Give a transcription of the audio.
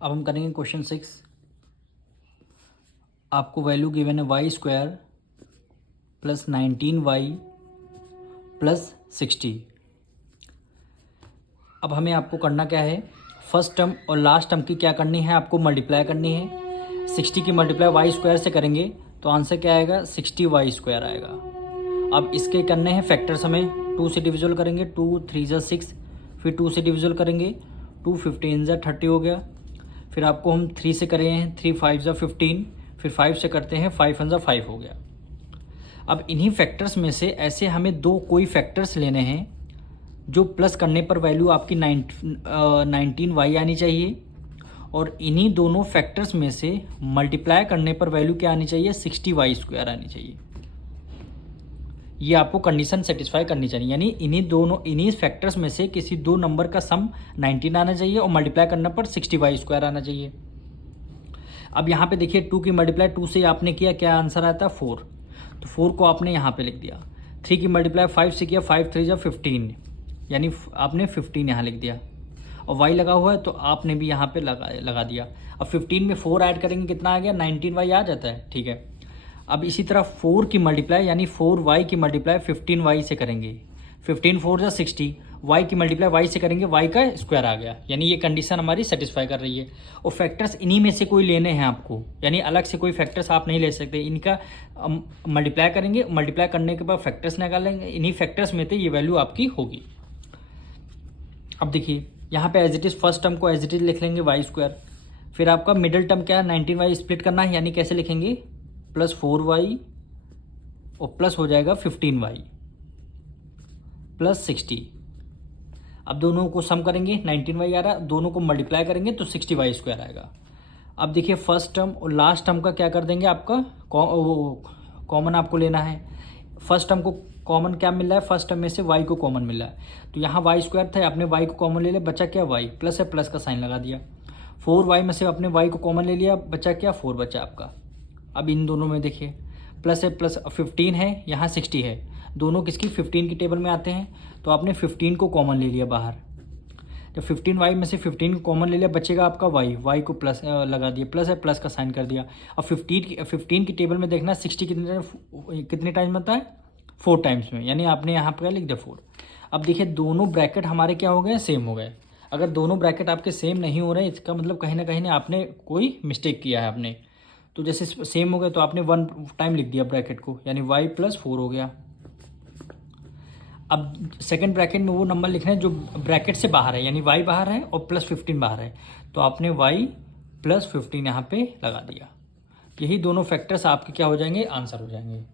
अब हम करेंगे क्वेश्चन 6। आपको वैल्यू गिवन है y square plus 19y plus 60। अब हमें आपको करना क्या है, फर्स्ट टर्म और लास्ट टर्म की क्या करनी है, आपको मल्टीप्लाई करनी है। 60 की मल्टीप्लाई वाई स्क्वायर से करेंगे तो आंसर क्या आएगा, 60y स्क्वायर आएगा। अब इसके करने हैं फैक्टर्स, हमें 2 से डिविजल करेंगे, 2 3 ज़ा 6, फिर 2 से डिविजल करेंगे, 2 15 ज़ा 30 हो गया। फिर आपको हम 3 से करें हैं, 3 5 ज़ा 15, फिर 5 से करते हैं, 5 ज़ा 5 हो गया। अब इन्हीं फैक्टर्स में से ऐसे हमें दो कोई फैक्टर्स लेने हैं जो प्लस करने पर वैल्यू आपकी 19y आनी चाहिए, और इन्हीं दोनों फैक्टर्स में से मल्टीप्लाई करने पर वैल्यू क्या आनी चाहिए, 60y स्क्वायर आनी चाहिए। ये आपको कंडीशन सेटिस्फाई करनी चाहिए, यानी इन्हीं फैक्टर्स में से किसी दो नंबर का सम 19 आना चाहिए और मल्टीप्लाई करने पर 60y स्क्वायर आना चाहिए। अब यहाँ पे देखिए 2 की मल्टीप्लाई 2 से आपने किया, क्या आंसर आता है 4, तो 4 को आपने यहाँ पे लिख दिया। 3 की मल्टीप्लाई 5 से किया, 5 3 ज़ा 15, यानी आपने 15 यहाँ लिख दिया, और y लगा हुआ है तो आपने भी यहाँ पे लगा दिया। अब 15 में 4 ऐड करेंगे, कितना आ गया, 19y आ जाता है, ठीक है। अब इसी तरह 4 की मल्टीप्लाई यानी 4y की मल्टीप्लाई 15y से करेंगे, 15 4 ज़ा 60, y की मल्टीप्लाई y से करेंगे, y का स्क्वायर आ गया, यानी ये कंडीशन हमारी सेटिस्फाई कर रही है। और फैक्टर्स इन्हीं में से कोई लेने हैं आपको, यानी अलग से कोई फैक्टर्स आप नहीं ले सकते, इनका मल्टीप्लाई करेंगे, मल्टीप्लाई करने के बाद फैक्टर्स निकालेंगे, इन्हीं फैक्टर्स में से ये वैल्यू आपकी होगी। अब देखिए यहाँ पे as it is first term को एज इट इज़ लिख लेंगे वाई स्क्वायर, फिर आपका मिडिल टर्म क्या है 19y स्प्लिट करना है, यानी कैसे लिखेंगे, प्लस 4y और प्लस हो जाएगा 15y प्लस 60। अब दोनों को सम करेंगे, 19y आ रहा है, दोनों को मल्टीप्लाई करेंगे तो 60y स्क्वायर आएगा। अब देखिए फर्स्ट टर्म और लास्ट टर्म का क्या कर देंगे, आपका कॉमन आपको लेना है। फर्स्ट टर्म को कॉमन क्या मिल रहा है, फर्स्ट टर्म में से y को कॉमन मिल रहा है, तो यहाँ y स्क्वायर था, आपने y को कॉमन ले लिया, बचा क्या y, प्लस है, प्लस का साइन लगा दिया। 4y में से आपने y को कॉमन ले लिया, बचा क्या 4 बचा आपका। अब इन दोनों में देखिए प्लस है, प्लस 15 है, यहाँ 60 है, दोनों किसकी 15 की टेबल में आते हैं, तो आपने 15 को कॉमन ले लिया बाहर। जब 15y में से 15 को कॉमन ले लिया, बचेगा आपका y को प्लस लगा दिया, प्लस है, प्लस का साइन कर दिया। अब 15 की टेबल में देखना 60 कितने टाइम बनता है, 4 टाइम्स में, यानी आपने यहाँ पर लिख दिया 4। अब देखिए दोनों ब्रैकेट हमारे क्या हो गए, सेम हो गए। अगर दोनों ब्रैकेट आपके सेम नहीं हो रहे, इसका मतलब कहीं ना कहीं आपने कोई मिस्टेक किया है आपने। तो जैसे सेम हो गए तो आपने 1 टाइम लिख दिया ब्रैकेट को, यानी y प्लस 4 हो गया। अब सेकंड ब्रैकेट में वो नंबर लिखना है जो ब्रैकेट से बाहर है, यानी y बाहर है और प्लस 15 बाहर है, तो आपने y प्लस 15 यहाँ पे लगा दिया। यही दोनों फैक्टर्स आपके क्या हो जाएंगे, आंसर हो जाएंगे।